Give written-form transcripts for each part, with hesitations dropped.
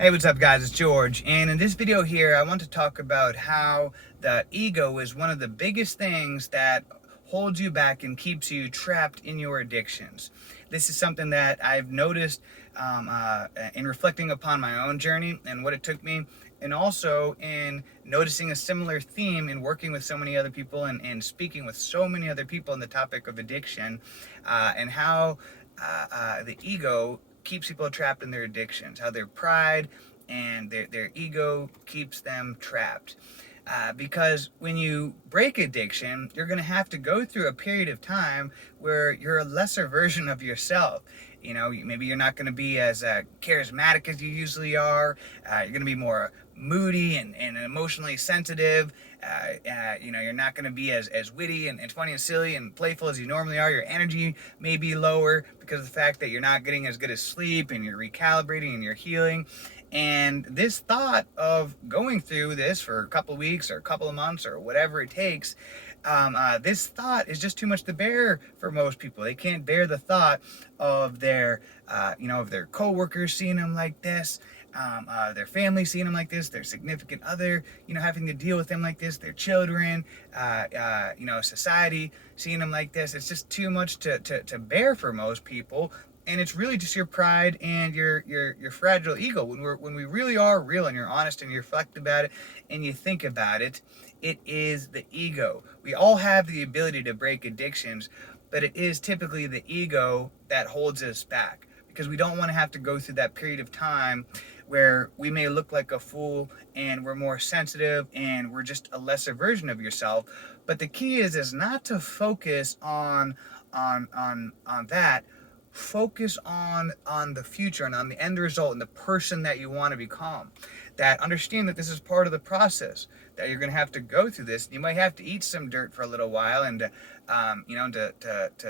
Hey, what's up guys, it's George, and in this video here I want to talk about how the ego is one of the biggest things that holds you back and keeps you trapped in your addictions. This is something that I've noticed in reflecting upon my own journey and what it took me, and also in noticing a similar theme in working with so many other people and speaking with so many other people on the topic of addiction, and how the ego keeps people trapped in their addictions, how their pride and their ego keeps them trapped. Because when you break addiction, you're going to have to go through a period of time where you're a lesser version of yourself. You know, maybe you're not going to be as charismatic as you usually are. You're going to be more moody and emotionally sensitive. You're not going to be as witty and funny and silly and playful as you normally are. Your energy may be lower because of the fact that you're not getting as good as sleep, and you're recalibrating and you're healing. And this thought of going through this for a couple of weeks or a couple of months or whatever it takes, this thought is just too much to bear for most people. They can't bear the thought of of their coworkers seeing them like this, their family seeing them like this, their significant other, having to deal with them like this, their children, society seeing them like this. It's just too much to bear for most people. And it's really just your pride and your fragile ego. When we really are real and you're honest and you reflect about it and you think about it, it is the ego. We all have the ability to break addictions, but it is typically the ego that holds us back, because we don't want to have to go through that period of time where we may look like a fool and we're more sensitive and we're just a lesser version of yourself. But the key is not to focus on that. Focus on the future and on the end result and the person that you want to become. That understand that this is part of the process, that you're going to have to go through this. You might have to eat some dirt for a little while and to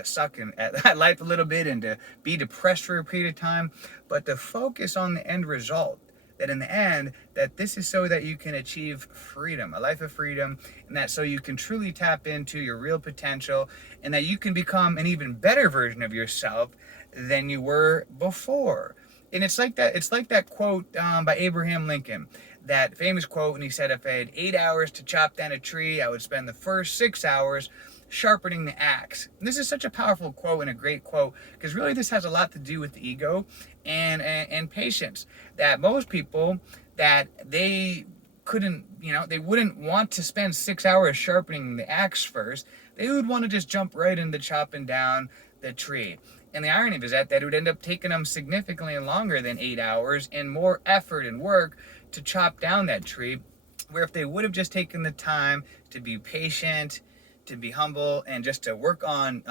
suck at life a little bit and to be depressed for a period of time, but to focus on the end result. That in the end, that this is so that you can achieve freedom, a life of freedom, and that so you can truly tap into your real potential, and that you can become an even better version of yourself than you were before. And it's like that quote by Abraham Lincoln, that famous quote when he said, "If I had 8 hours to chop down a tree, I would spend the first 6 hours sharpening the axe." And this is such a powerful quote and a great quote, because really this has a lot to do with the ego and patience. That most people, that they couldn't, they wouldn't want to spend 6 hours sharpening the axe first. They would want to just jump right into chopping down the tree. And the irony is that it would end up taking them significantly longer than 8 hours and more effort and work to chop down that tree, where if they would have just taken the time to be patient, to be humble, and just to work on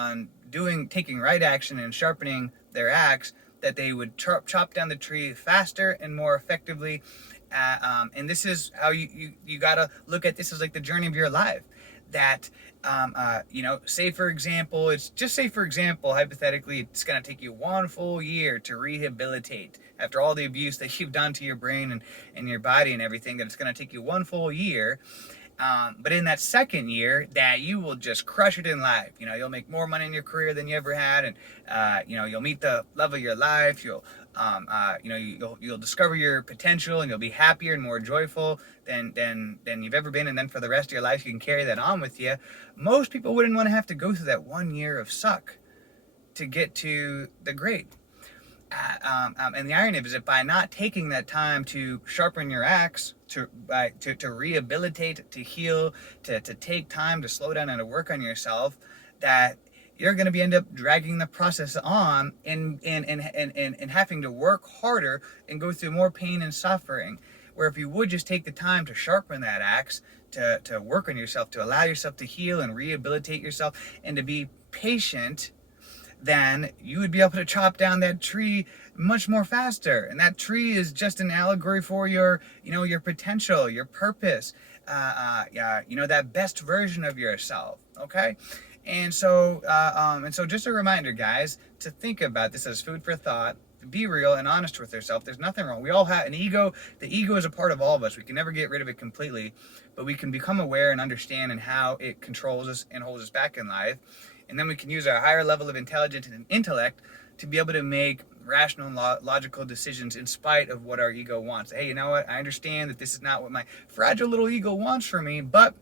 taking right action and sharpening their axe, that they would chop down the tree faster and more effectively. And this is how you gotta look at this as like the journey of your life. That say for example, hypothetically, it's gonna take you 1 full year to rehabilitate after all the abuse that you've done to your brain and your body and everything. That it's gonna take you 1 full year. But in that second year, that you will just crush it in life. You'll make more money in your career than you ever had, and you'll meet the love of your life. You'll discover your potential, and you'll be happier and more joyful than you've ever been. And then for the rest of your life, you can carry that on with you. Most people wouldn't want to have to go through that 1 year of suck to get to the great. And the irony is that by not taking that time to sharpen your axe, to rehabilitate, to heal, to take time to slow down and to work on yourself, that you're going to end up dragging the process on and having to work harder and go through more pain and suffering. Where if you would just take the time to sharpen that axe, to work on yourself, to allow yourself to heal and rehabilitate yourself, and to be patient, then you would be able to chop down that tree much more faster. And that tree is just an allegory for your potential, your purpose, that best version of yourself. Okay. And so just a reminder, guys, to think about this as food for thought. Be real and honest with yourself. There's nothing wrong. We all have an ego. The ego is a part of all of us. We can never get rid of it completely, but we can become aware and understand and how it controls us and holds us back in life. And then we can use our higher level of intelligence and intellect to be able to make rational and logical decisions in spite of what our ego wants. Hey, you know what? I understand that this is not what my fragile little ego wants for me, but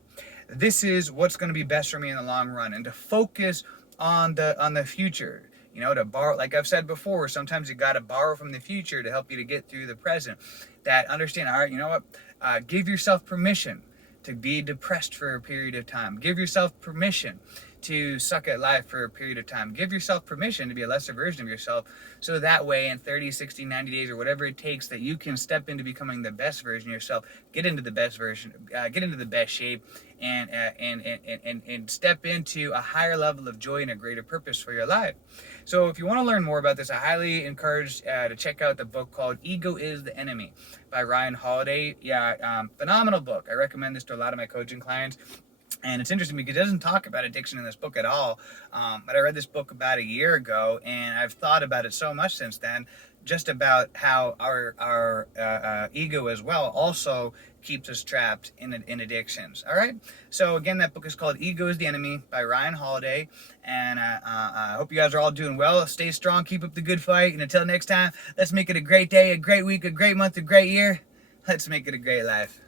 this is what's going to be best for me in the long run. And to focus on the future. You know, to borrow, like I've said before, sometimes you got to borrow from the future to help you to get through the present. That understand, all right, you know what? Give yourself permission to be depressed for a period of time. Give yourself permission to suck at life for a period of time. Give yourself permission to be a lesser version of yourself, so that way in 30, 60, 90 days or whatever it takes, that you can step into becoming the best version of yourself, get into the best version, get into the best shape, and step into a higher level of joy and a greater purpose for your life. So if you want to learn more about this, I highly encourage to check out the book called Ego is the Enemy by Ryan Holiday. Phenomenal book. I recommend this to a lot of my coaching clients. And it's interesting because it doesn't talk about addiction in this book at all. But I read this book about a year ago, and I've thought about it so much since then, just about how our ego as well also keeps us trapped in addictions. All right. So again, that book is called Ego is the Enemy by Ryan Holiday. And I hope you guys are all doing well. Stay strong. Keep up the good fight. And until next time, let's make it a great day, a great week, a great month, a great year. Let's make it a great life.